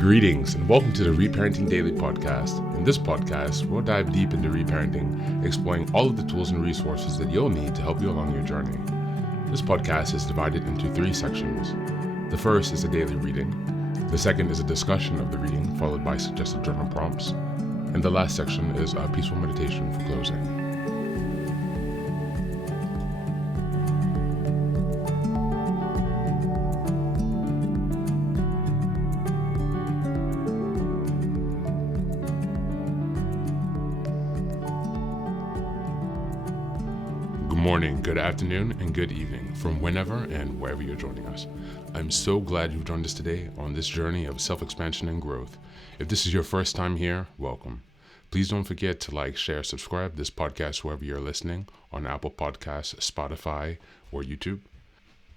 Greetings and welcome to the Reparenting Daily podcast. In this podcast, we'll dive deep into reparenting, exploring all of the tools and resources that you'll need to help you along your journey. This podcast is divided into 3 sections. The first is a daily reading. The second is a discussion of the reading, followed by suggested journal prompts. And the last section is a peaceful meditation for closing. Good morning, good afternoon, and good evening from whenever and wherever you're joining us. I'm so glad you've joined us today on this journey of self-expansion and growth. If this is your first time here, welcome. Please don't forget to like, share, subscribe this podcast wherever you're listening, on Apple Podcasts, Spotify, or YouTube.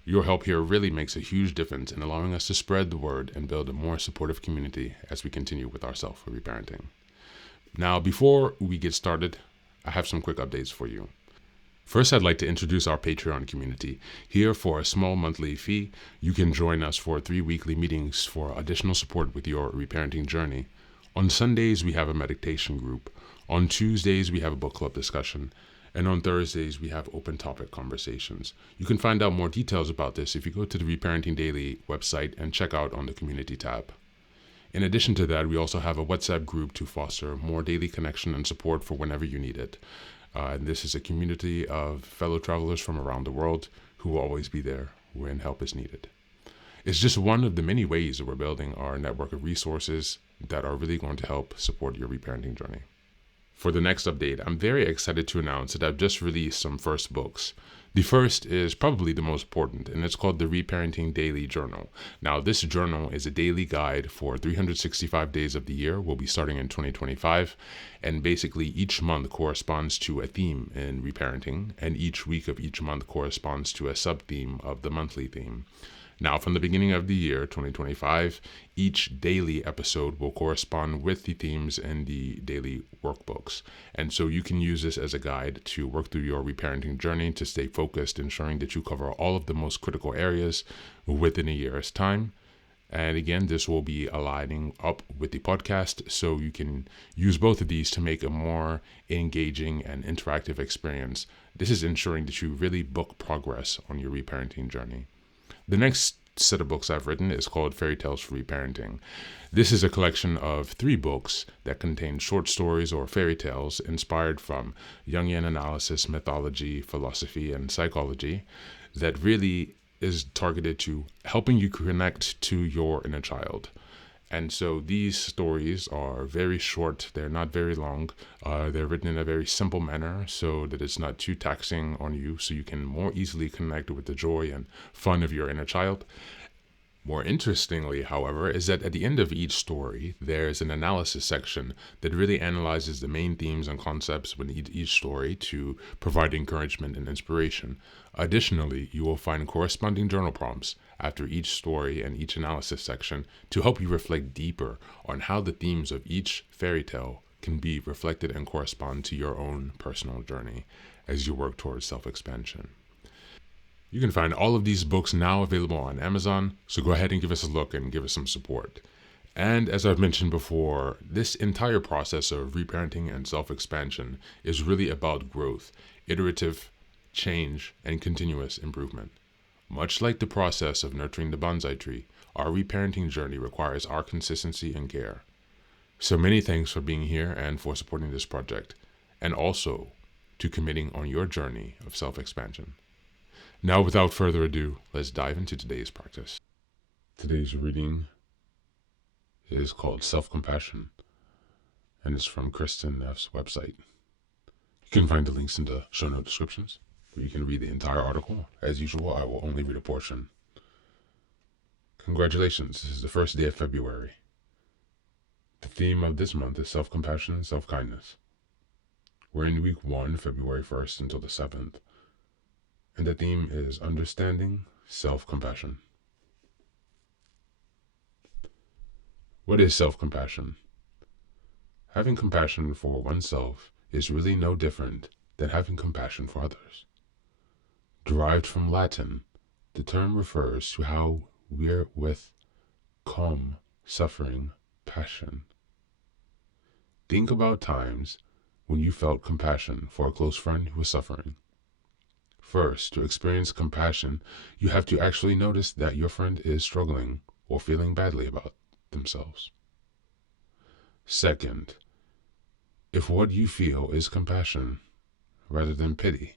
Your help here really makes a huge difference in allowing us to spread the word and build a more supportive community as we continue with our self-reparenting. Now, before we get started, I have some quick updates for you. First, I'd like to introduce our Patreon community. Here, for a small monthly fee, you can join us for 3 weekly meetings for additional support with your reparenting journey. On Sundays, we have a meditation group. On Tuesdays, we have a book club discussion. And on Thursdays, we have open topic conversations. You can find out more details about this if you go to the Reparenting Daily website and check out on the community tab. In addition to that, we also have a WhatsApp group to foster more daily connection and support for whenever you need it. And this is a community of fellow travelers from around the world who will always be there when help is needed. It's just one of the many ways that we're building our network of resources that are really going to help support your reparenting journey. For the next update, I'm very excited to announce that I've just released some first books. The first is probably the most important, and it's called the Reparenting Daily Journal. Now, this journal is a daily guide for 365 days of the year. We'll be starting in 2025, and basically each month corresponds to a theme in reparenting, and each week of each month corresponds to a sub-theme of the monthly theme. Now, from the beginning of the year, 2025, each daily episode will correspond with the themes in the daily workbooks. And so you can use this as a guide to work through your reparenting journey to stay focused, ensuring that you cover all of the most critical areas within a year's time. And again, this will be aligning up with the podcast, so you can use both of these to make a more engaging and interactive experience. This is ensuring that you really book progress on your reparenting journey. The next set of books I've written is called Fairy Tales for Reparenting. This is a collection of 3 books that contain short stories or fairy tales inspired from Jungian analysis, mythology, philosophy, and psychology that really is targeted to helping you connect to your inner child. And so these stories are very short. They're not very long. They're written in a very simple manner so that it's not too taxing on you, so you can more easily connect with the joy and fun of your inner child. More interestingly, however, is that at the end of each story, there's an analysis section that really analyzes the main themes and concepts within each story to provide encouragement and inspiration. Additionally, you will find corresponding journal prompts after each story and each analysis section to help you reflect deeper on how the themes of each fairy tale can be reflected and correspond to your own personal journey as you work towards self-expansion. You can find all of these books now available on Amazon, so go ahead and give us a look and give us some support. And as I've mentioned before, this entire process of reparenting and self-expansion is really about growth, iterative change, and continuous improvement. Much like the process of nurturing the bonsai tree, our reparenting journey requires our consistency and care. So many thanks for being here and for supporting this project, and also to committing on your journey of self-expansion. Now, without further ado, let's dive into today's practice. Today's reading is called Self-Compassion, and it's from Kristen Neff's website. You can find the links in the show note descriptions, where you can read the entire article. As usual, I will only read a portion. Congratulations, this is the first day of February. The theme of this month is self-compassion and self-kindness. We're in week 1, February 1st until the 7th. And the theme is understanding self-compassion. What is self-compassion? Having compassion for oneself is really no different than having compassion for others. Derived from Latin, the term refers to how we're with calm suffering, passion. Think about times when you felt compassion for a close friend who was suffering. First, to experience compassion, you have to actually notice that your friend is struggling or feeling badly about themselves. Second, if what you feel is compassion rather than pity,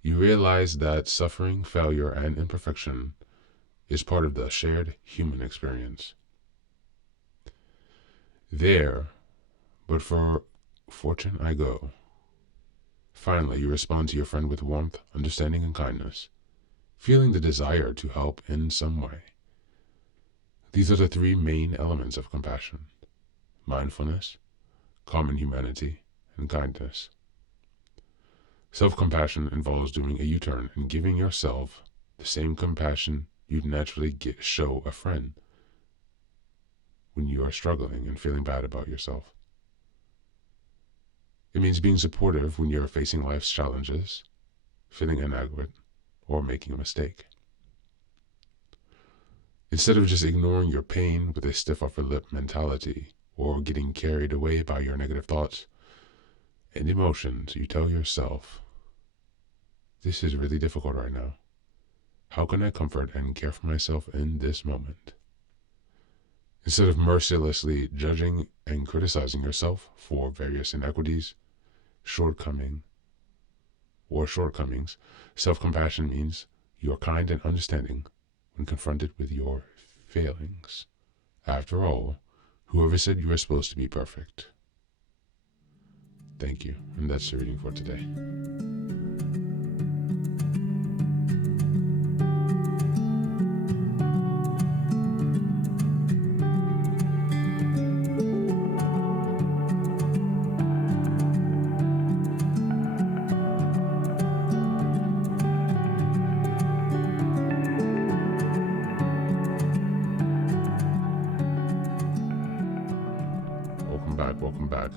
you realize that suffering, failure, and imperfection is part of the shared human experience. There, but for fortune I go. Finally, you respond to your friend with warmth, understanding, and kindness, feeling the desire to help in some way. These are the three main elements of compassion: mindfulness, common humanity, and kindness. Self-compassion involves doing a U-turn and giving yourself the same compassion you'd naturally show a friend when you are struggling and feeling bad about yourself. It means being supportive when you're facing life's challenges, feeling inadequate, or making a mistake. Instead of just ignoring your pain with a stiff upper lip mentality or getting carried away by your negative thoughts and emotions, you tell yourself, this is really difficult right now. How can I comfort and care for myself in this moment? Instead of mercilessly judging and criticizing yourself for various inequities, shortcomings, self-compassion means you're kind and understanding when confronted with your failings. After all, whoever said you were supposed to be perfect? Thank you, and that's the reading for today. Welcome back.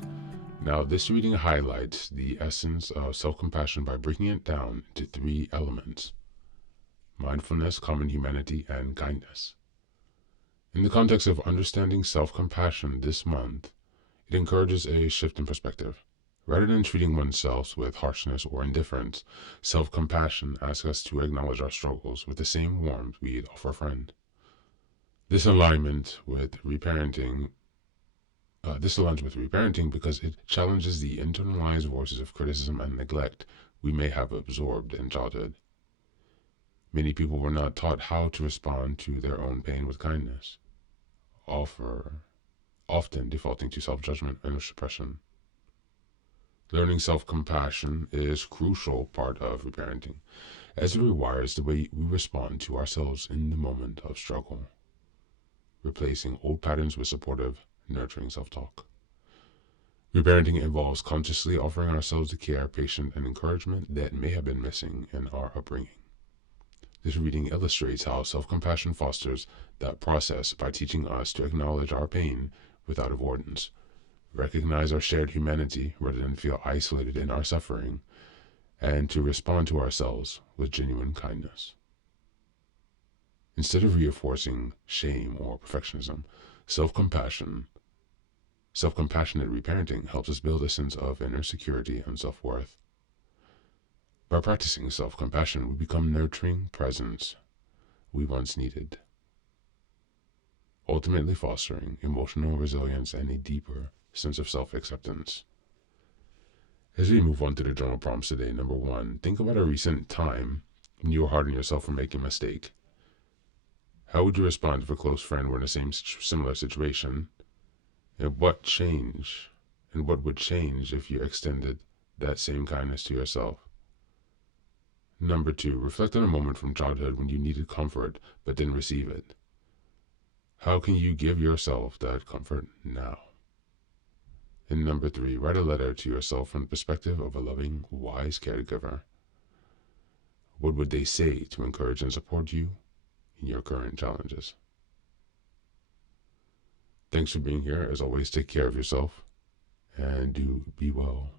Now, this reading highlights the essence of self-compassion by breaking it down into three elements: mindfulness, common humanity, and kindness. In the context of understanding self-compassion this month, it encourages a shift in perspective. Rather than treating oneself with harshness or indifference, self-compassion asks us to acknowledge our struggles with the same warmth we'd offer a friend. This aligns with reparenting because it challenges the internalized voices of criticism and neglect we may have absorbed in childhood. Many people were not taught how to respond to their own pain with kindness, often defaulting to self-judgment and suppression. Learning self-compassion is a crucial part of reparenting, as it rewires the way we respond to ourselves in the moment of struggle, replacing old patterns with supportive, nurturing self-talk. Reparenting involves consciously offering ourselves the care, patience, and encouragement that may have been missing in our upbringing. This reading illustrates how self-compassion fosters that process by teaching us to acknowledge our pain without avoidance, recognize our shared humanity rather than feel isolated in our suffering, and to respond to ourselves with genuine kindness. Instead of reinforcing shame or perfectionism, self-compassionate reparenting helps us build a sense of inner security and self-worth. By practicing self-compassion, we become nurturing presence we once needed, ultimately fostering emotional resilience and a deeper sense of self-acceptance. As we move on to the journal prompts today, number 1, think about a recent time when you were hard on yourself for making a mistake. How would you respond if a close friend were in the similar situation? And what would change if you extended that same kindness to yourself? Number 2, reflect on a moment from childhood when you needed comfort but didn't receive it. How can you give yourself that comfort now? And number 3, write a letter to yourself from the perspective of a loving, wise caregiver. What would they say to encourage and support you in your current challenges? Thanks for being here. As always, take care of yourself and do be well.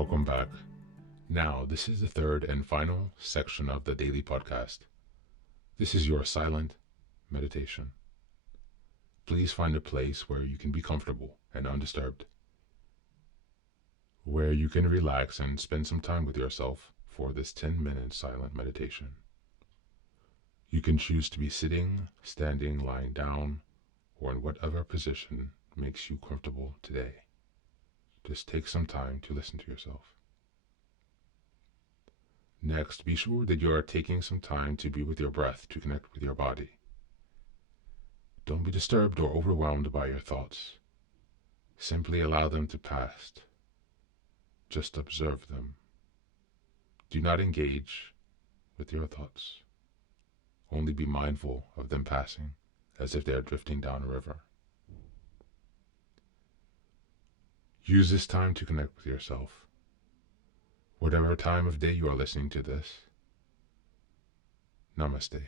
welcome back. Now, this is the third and final section of the daily podcast. This is your silent meditation. Please find a place where you can be comfortable and undisturbed, where you can relax and spend some time with yourself for this 10-minute silent meditation. You can choose to be sitting, standing, lying down, or in whatever position makes you comfortable today. Just take some time to listen to yourself. Next, be sure that you are taking some time to be with your breath to connect with your body. Don't be disturbed or overwhelmed by your thoughts. Simply allow them to pass. Just observe them. Do not engage with your thoughts. Only be mindful of them passing as if they are drifting down a river. Use this time to connect with yourself. Whatever time of day you are listening to this, Namaste.